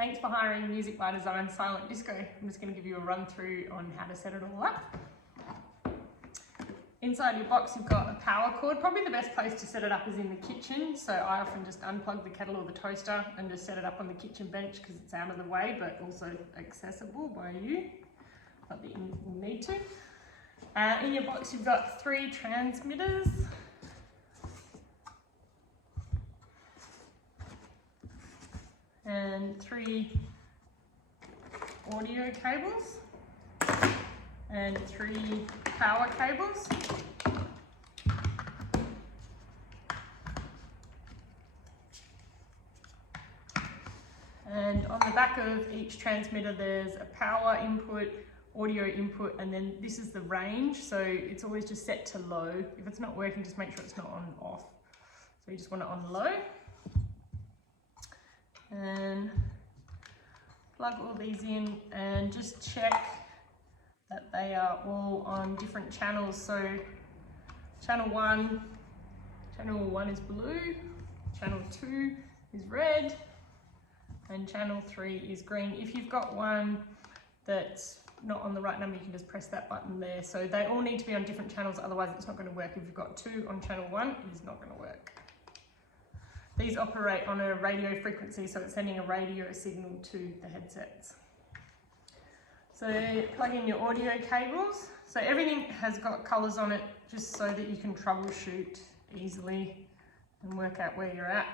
Thanks for hiring Music by Design Silent Disco. I'm just going to give you a run through on how to set it all up. Inside your box you've got a power cord. Probably the best place to set it up is in the kitchen, so I often just unplug the kettle or the toaster and just set it up on the kitchen bench because it's out of the way but also accessible by you. Not that you need to. In your box you've got 3 transmitters. And 3 audio cables and 3 power cables. And on the back of each transmitter there's a power input, audio input, and then this is the range, so it's always just set to low. If it's not working, just make sure it's not on and off. So you just want it on low. And plug all these in and just check that they are all on different channels. So channel 1 is blue, channel 2 is red, and channel 3 is green. If you've got one that's not on the right number, you can just press that button there. So they all need to be on different channels, otherwise it's not going to work. If you've got 2 on channel 1, it is not going to work. These operate on a radio frequency, so it's sending a radio signal to the headsets. So plug in your audio cables. So everything has got colours on it just so that you can troubleshoot easily and work out where you're at.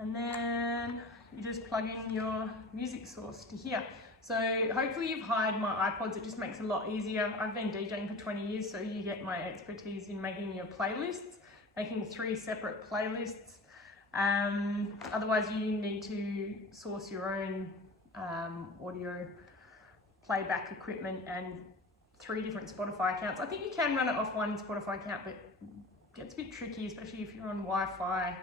And then you just plug in your music source to here. So hopefully you've hired my iPods, it just makes it a lot easier. I've been DJing for 20 years, so you get my expertise in making your playlists, making 3 separate playlists. Otherwise you need to source your own audio playback equipment and 3 different Spotify accounts. I think you can run it off one Spotify account, but it gets a bit tricky, especially if you're on Wi-Fi,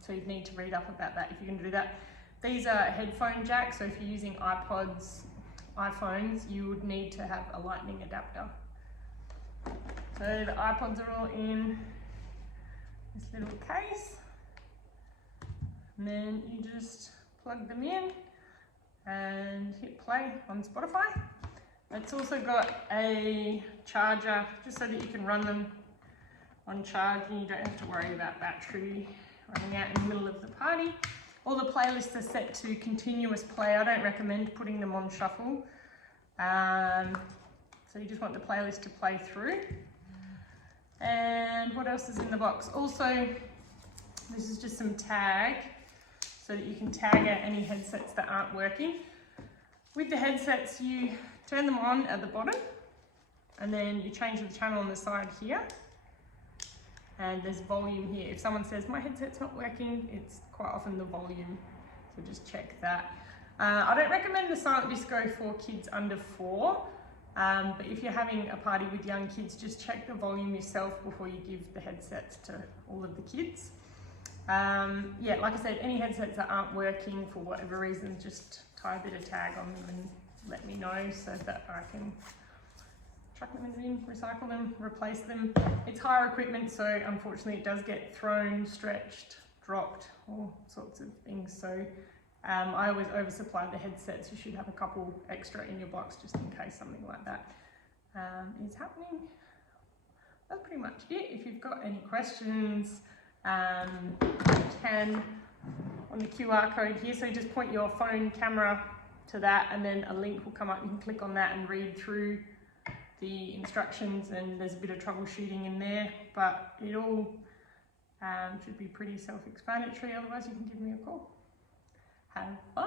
so you'd need to read up about that if you're going to do that. These are headphone jacks, so if you're using iPods, iPhones, you would need to have a lightning adapter. So the iPods are all in this little case, and then you just plug them in and hit play on Spotify. It's also got a charger just so that you can run them on charge and you don't have to worry about battery running out in the middle of the party. All the playlists are set to continuous play. I don't recommend putting them on shuffle. So you just want the playlist to play through. And what else is in the box? Also, this is just some tag so that you can tag out any headsets that aren't working. With the headsets, you turn them on at the bottom and then you change the channel on the side here. And there's volume here. If someone says my headset's not working, it's quite often the volume, so just check that. I don't recommend the Silent Disco for kids under 4, but if you're having a party with young kids, just check the volume yourself before you give the headsets to all of the kids. Yeah, like I said, any headsets that aren't working for whatever reason, just tie a bit of tag on them and let me know so that I can chuck them in the bin, recycle them, replace them. It's hire equipment, so unfortunately it does get thrown, stretched, dropped, all sorts of things. So I always oversupply the headsets. You should have a couple extra in your box just in case something like that is happening. That's pretty much it. If you've got any questions, you can on the QR code here. So just point your phone camera to that and then a link will come up. You can click on that and read through the instructions, and there's a bit of troubleshooting in there, but it all should be pretty self-explanatory. Otherwise you can give me a call. Have fun!